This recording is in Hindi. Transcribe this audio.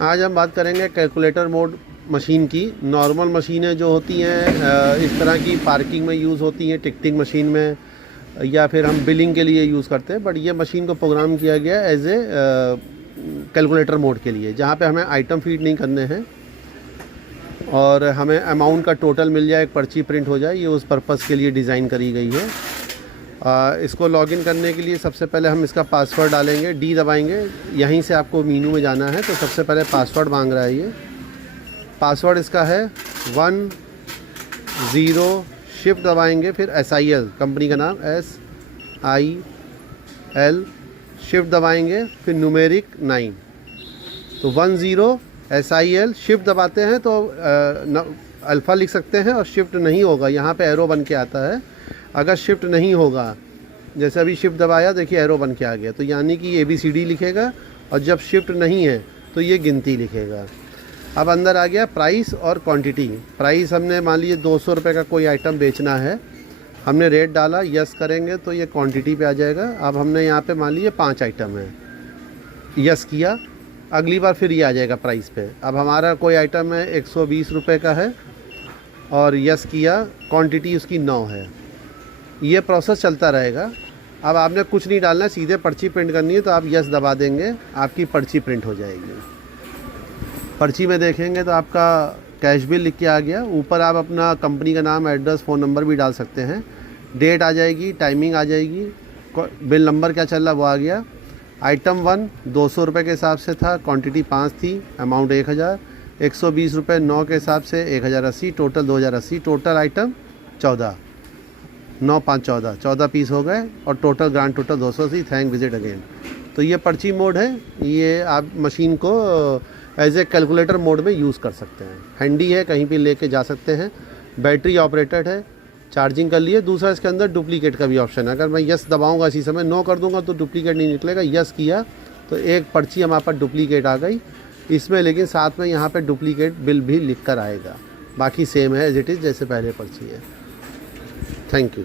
आज हम बात करेंगे कैलकुलेटर मोड मशीन की। नॉर्मल मशीनें जो होती हैं इस तरह की पार्किंग में यूज़ होती हैं, टिकटिंग मशीन में, या फिर हम बिलिंग के लिए यूज़ करते हैं। बट ये मशीन को प्रोग्राम किया गया एज ए कैलकुलेटर मोड के लिए, जहाँ पे हमें आइटम फीड नहीं करने हैं और हमें अमाउंट का टोटल मिल जाए, एक पर्ची प्रिंट हो जाए। ये उस पर्पज़ के लिए डिज़ाइन करी गई है। इसको लॉगिन करने के लिए सबसे पहले हम इसका पासवर्ड डालेंगे, डी दबाएंगे। यहीं से आपको मीनू में जाना है, तो सबसे पहले पासवर्ड मांग रहा है। ये पासवर्ड इसका है 10, शिफ्ट दबाएंगे, फिर SIL कंपनी का नाम SIL, शिफ्ट दबाएंगे, फिर न्यूमेरिक 9। तो 10 SIL, शिफ्ट दबाते हैं तो अल्फ़ा लिख सकते हैं, और शिफ्ट नहीं होगा यहाँ पे एरो बन के आता है। अगर शिफ्ट नहीं होगा, जैसे अभी शिफ्ट दबाया, देखिए एरो बन के आ गया, तो यानी कि ABCD लिखेगा, और जब शिफ्ट नहीं है तो ये गिनती लिखेगा। अब अंदर आ गया प्राइस और क्वांटिटी। प्राइस हमने मान लीजिए 200 रुपये का कोई आइटम बेचना है, हमने रेट डाला, यस करेंगे तो ये क्वांटिटी पे आ जाएगा। अब हमने यहाँ पे मान लीजिए 5 आइटम है, यस किया, अगली बार फिर ये आ जाएगा प्राइस पे। अब हमारा कोई आइटम है 120 रुपये का है, और यस किया, क्वांटिटी उसकी 9 है। ये प्रोसेस चलता रहेगा। अब आपने कुछ नहीं डालना है, सीधे पर्ची प्रिंट करनी है, तो आप यस दबा देंगे, आपकी पर्ची प्रिंट हो जाएगी। पर्ची में देखेंगे तो आपका कैश बिल लिख के आ गया। ऊपर आप अपना कंपनी का नाम, एड्रेस, फ़ोन नंबर भी डाल सकते हैं। डेट आ जाएगी, टाइमिंग आ जाएगी, बिल नंबर क्या चल रहा वो आ गया। आइटम 1 200 रुपये के हिसाब से था, क्वांटिटी 5 थी, अमाउंट 1000, 120 रुपये 9 के हिसाब से 1080, टोटल 2080, टोटल आइटम 14, 9 5 14 पीस हो गए, और total grand total 280। Thank visit again. तो ये पर्ची मोड है। ये आप मशीन को एज ए कैलकुलेटर मोड में यूज़ कर सकते हैं। हैंडी है, कहीं भी लेके जा सकते हैं। बैटरी ऑपरेटेड है, चार्जिंग कर लिए। दूसरा, इसके अंदर डुप्लीकेट का भी ऑप्शन है। अगर मैं यस दबाऊंगा, इसी समय नो कर दूंगा, तो डुप्लीकेट नहीं निकलेगा। यस किया तो एक पर्ची हमारे पास डुप्लीकेट आ गई इसमें, लेकिन साथ में यहाँ पे डुप्लीकेट बिल भी लिख कर आएगा। बाकी सेम है एज इट इज़, जैसे पहले पर्ची है। Thank you.